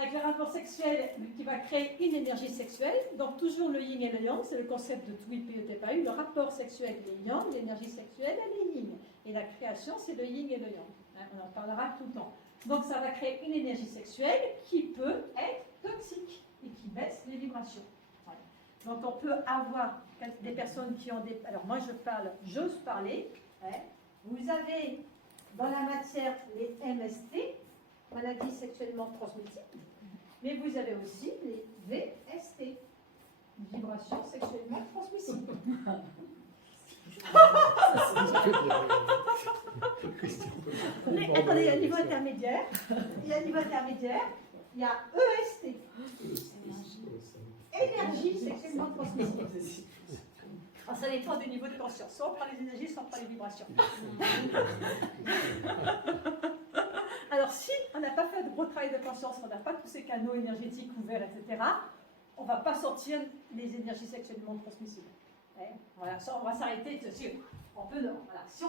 avec le rapport sexuel qui va créer une énergie sexuelle. Donc toujours le yin et le yang, c'est le concept de Tuipi et Tepaü. Le rapport sexuel est yang, l'énergie sexuelle elle est yin. Et la création c'est le yin et le yang. Hein, on en parlera tout le temps. Donc ça va créer une énergie sexuelle qui peut être toxique et qui baisse les vibrations. Voilà. Donc on peut avoir des personnes qui ont des... Alors moi j'ose parler. Hein. Vous avez dans la matière les MST, maladies sexuellement transmissibles, mais vous avez aussi les VST, vibrations sexuellement transmissibles. Mais attendez, il y a un niveau intermédiaire, il y a EST, énergie sexuellement transmissible. Alors, ça dépend du niveau de conscience. Soit on prend les énergies, soit on prend les vibrations. Alors, si on n'a pas fait de gros travail de conscience, on n'a pas tous ces canaux énergétiques ouverts, etc., on ne va pas sortir les énergies sexuellement transmissibles. Voilà, ça, on va s'arrêter dessus. On peut, voilà, si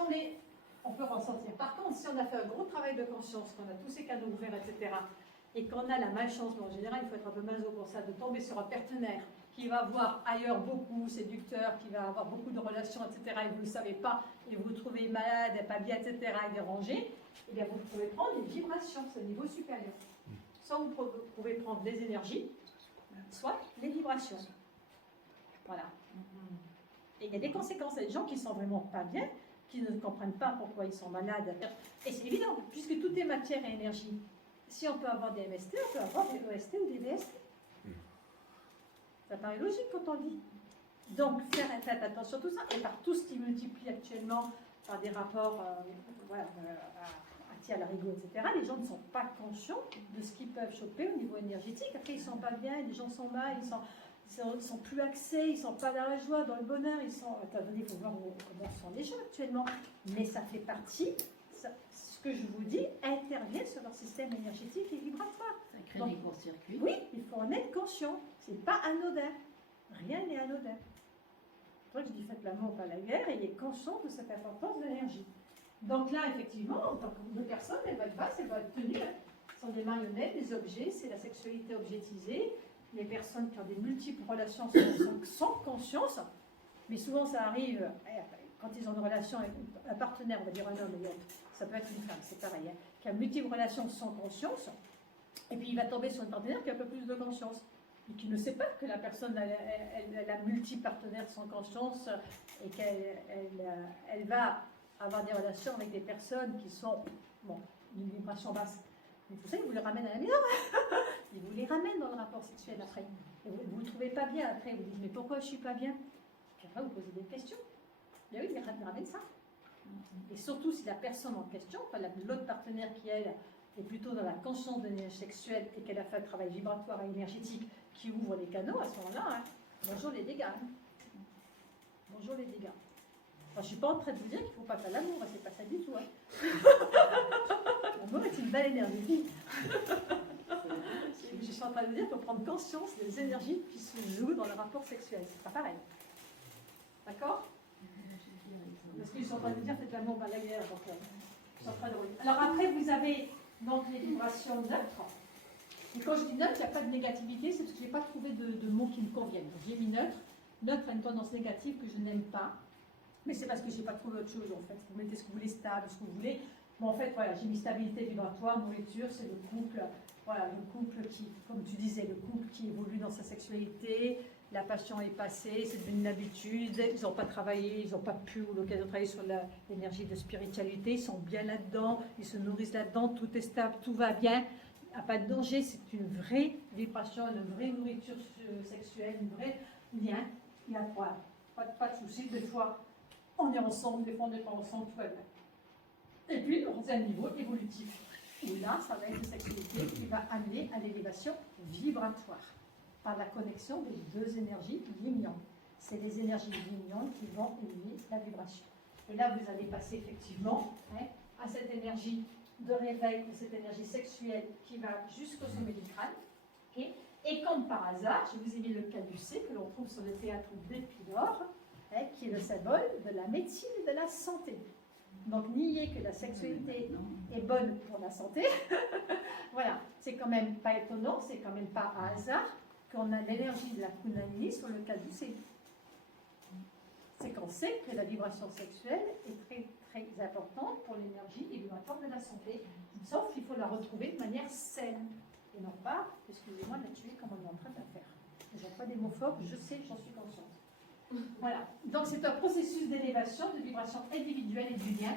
on peut en sortir. Par contre, si on a fait un gros travail de conscience, qu'on a tous ces canaux ouverts, etc., et qu'on a la malchance, mais en général, il faut être un peu maso pour ça, de tomber sur un partenaire qui va voir ailleurs beaucoup, séducteur, qui va avoir beaucoup de relations, etc., et vous ne le savez pas, et vous vous trouvez malade, pas bien, etc., et dérangé, eh bien, vous pouvez prendre des vibrations, c'est le niveau supérieur. Soit vous pouvez prendre des énergies, soit les vibrations. Voilà. Et il y a des conséquences. Il y a des gens qui ne sont vraiment pas bien, qui ne comprennent pas pourquoi ils sont malades. Et c'est évident, puisque tout est matière et énergie. Si on peut avoir des MST, on peut avoir des EST ou des VST. Ça paraît logique quand on le dit. Donc, faites attention à tout ça. Et par tout ce qui multiplie actuellement par des rapports à l'arigot, etc., les gens ne sont pas conscients de ce qu'ils peuvent choper au niveau énergétique. Après, ils ne sont pas bien, les gens sont mal, ils sont plus axés, ils ne sont pas dans la joie, dans le bonheur. Attendez, il faut voir comment sont les gens actuellement. Mais ça fait partie, ce que je vous dis, intervient sur leur système énergétique et vibratoire. Ça crée des courts-circuits. Oui, il faut en être conscient. Ce n'est pas anodin. Rien n'est anodin. C'est pour ça que je dis faites l'amour, pas la guerre, et ayez conscience de cette importance de l'énergie. Donc là, effectivement, en tant que personne, elle va être basse, elle va être tenue. Ce sont des marionnettes, des objets, c'est la sexualité objetisée. Les personnes qui ont des multiples relations sont sans conscience, mais souvent ça arrive quand ils ont une relation avec un partenaire, on va dire un homme, mais ça peut être une femme, c'est pareil, hein, qui a multiples relations sans conscience, et puis il va tomber sur un partenaire qui a un peu plus de conscience, et qui ne sait pas que la personne elle a multi-partenaires sans conscience, et qu'elle va avoir des relations avec des personnes qui sont, d'une vibration basse. Mais tout ça, il vous les ramène à la maison. Il vous les ramène dans le rapport sexuel après. Et vous ne vous trouvez pas bien après. Vous dites, mais pourquoi je ne suis pas bien? Puis après, vous posez des questions. Et oui, il ramène ça. Et surtout, si la personne en question, l'autre partenaire qui, elle, est plutôt dans la conscience de l'énergie sexuelle et qu'elle a fait un travail vibratoire et énergétique qui ouvre les canaux, à ce moment-là, bonjour les dégâts. Bonjour les dégâts. Enfin, je ne suis pas en train de vous dire qu'il ne faut pas faire l'amour, c'est pas ça du tout. L'amour est une belle énergie. Je suis en train de vous dire qu'il faut prendre conscience des énergies qui se jouent dans le rapport sexuel. C'est pas pareil. D'accord? Parce que je suis en train de vous dire faites l'amour, pas la guerre. Donc, je suis en train de... Alors après, vous avez donc les vibrations neutres. Et quand je dis neutre, il n'y a pas de négativité, c'est parce que je n'ai pas trouvé de mots qui me conviennent. Donc j'ai mis neutre. Neutre a une tendance négative que je n'aime pas. Mais c'est parce que je n'ai pas trouvé autre chose en fait. Vous mettez ce que vous voulez, stable, ce que vous voulez. Mais en fait, voilà, j'ai mis stabilité vibratoire, nourriture, c'est le couple. Voilà, le couple qui, comme tu disais, le couple qui évolue dans sa sexualité, la passion est passée, c'est devenu une habitude, ils n'ont pas travaillé, ils n'ont pas pu ou l'occasion de travailler sur l'énergie de spiritualité, ils sont bien là-dedans, ils se nourrissent là-dedans, tout est stable, tout va bien, il n'y a pas de danger, c'est une vraie vibration, une vraie nourriture sexuelle, un vrai lien, il n'y a pas de souci, des fois on est ensemble, des fois on n'est pas ensemble, tout va bien. Et puis, on est à un niveau évolutif. Et là, ça va être une sexualité qui va amener à l'élévation vibratoire par la connexion des deux énergies yin-yang. C'est les énergies yin-yang qui vont élever la vibration. Et là, vous allez passer effectivement à cette énergie de réveil, de cette énergie sexuelle qui va jusqu'au sommet du crâne. Okay. Et comme par hasard, je vous ai mis le caducée que l'on trouve sur le théâtre d'Épidore, qui est le symbole de la médecine et de la santé. Donc, nier que la sexualité est bonne pour la santé, voilà, c'est quand même pas étonnant, c'est quand même pas un hasard qu'on a l'énergie de la Kundalini sur le caducée. C'est qu'on sait que la vibration sexuelle est très très importante pour l'énergie et vibratoire de la santé, sauf qu'il faut la retrouver de manière saine, et non pas, excusez-moi, de la tuer comme on est en train de la faire. J'emploie des mots forts, je sais, j'en suis consciente. Voilà, donc c'est un processus d'élévation, de vibration individuelle et du lien